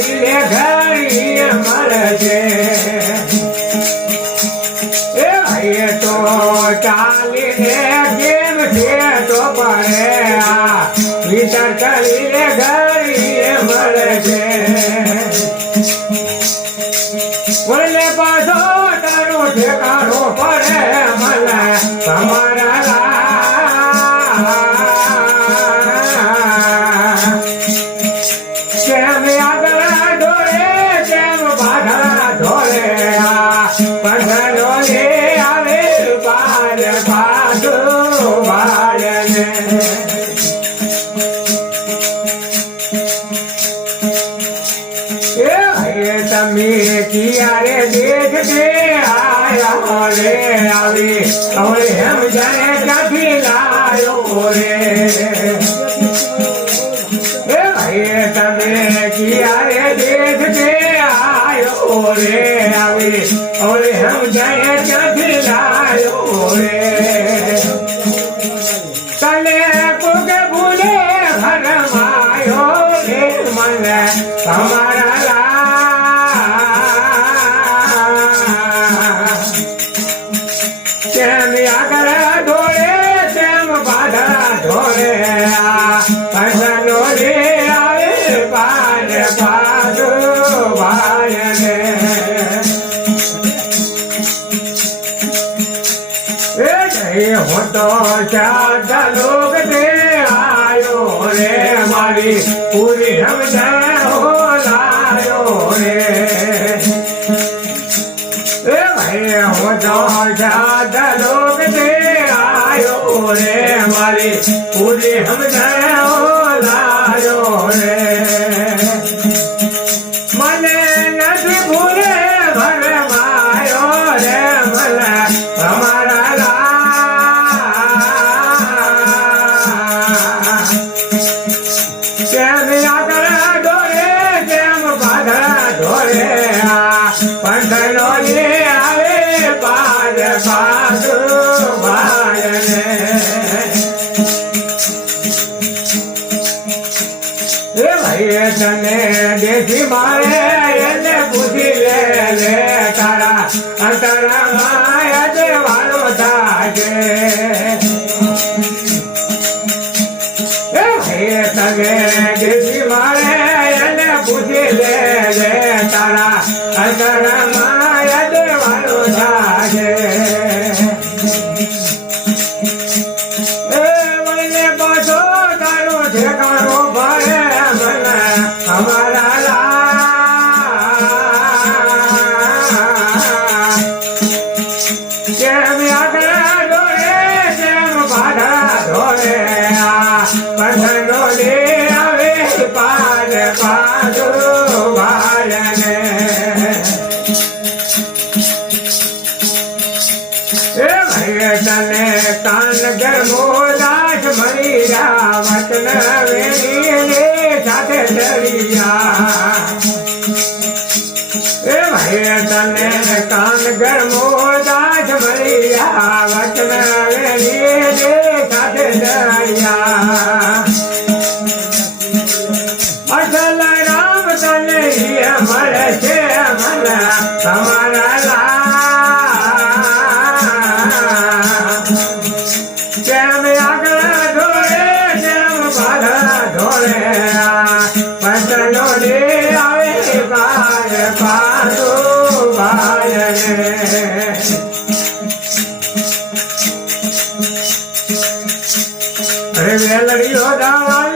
ચાલીને ઘડીએ મળશે એ ભાઈ તો ચાલીને કેમ છે તો પડે આ વિચાર ચાલીને ઘડીએ મળશે બોલે પાછો તારો ઠેકાણો પડે મને તમારા કેમ આગળ ઢોળે કેમ પાછળ ઢોળે પછડો લે આવે પાર પાછો વાળને તમે કિયારે દેખ દે આયા રે આવી હવે એમ જાણે ક્યાંથી લાયો રે એ ભાઈ તમે કિયારે દેખ દે આયો રે આવી હવે એમ જાણે ક્યાંથી લાયો રે તને કોકે ભૂલે ભરમાયો રે મને તમારા કેમ આગળ ઢોળે કેમ પાછળ ઢોળે પછડો લે આવે પાર પાછો વાળને હું તો ચાર લોક દે આયો રે મારી પૂરી સમજાય હો લાયો રે હું તો સાધા લોક દે આયો રે મારી પૂરી સમજાય લાયો રે મને નથી ભૂલે ભરમાયો રે મને તમારા કેમ આગળ ઢોળે કેમ પાછળ ઢોળે પંથનો લે આવે પાર પાછો વાળને એ ભાઈ તને દેખી મારે એને પૂછી લે તારા અંતરમાં જ વાળો થાશે એ ભાઈ તને દેખી મારે એને પૂછી લે તારા અંતરમાં જ વાળો થાશે એ મને પાછો તારો ઠેકાણો પડે મને અમારા કેમ આગળ ઢોળે કેમ પાછળ ઢોળે પછડો લે આવે પાર પાછો વાળને એ ભાઈ તને કાન ગરમો દાસ મળી જા વચન વેણીને સાથે ચડિયા એ ભાઈ તને કાન ગરમો દાસ મળી જા વચન વેણીને સાથે ચડિયા અસલ રામ તને મળે છે મને તમારા કેમ આગળ ઢોળે કેમ પાછળ ઢોળે પછડો લે આવે પાર પાછો વાળને અરે વેલડીઓ દાવા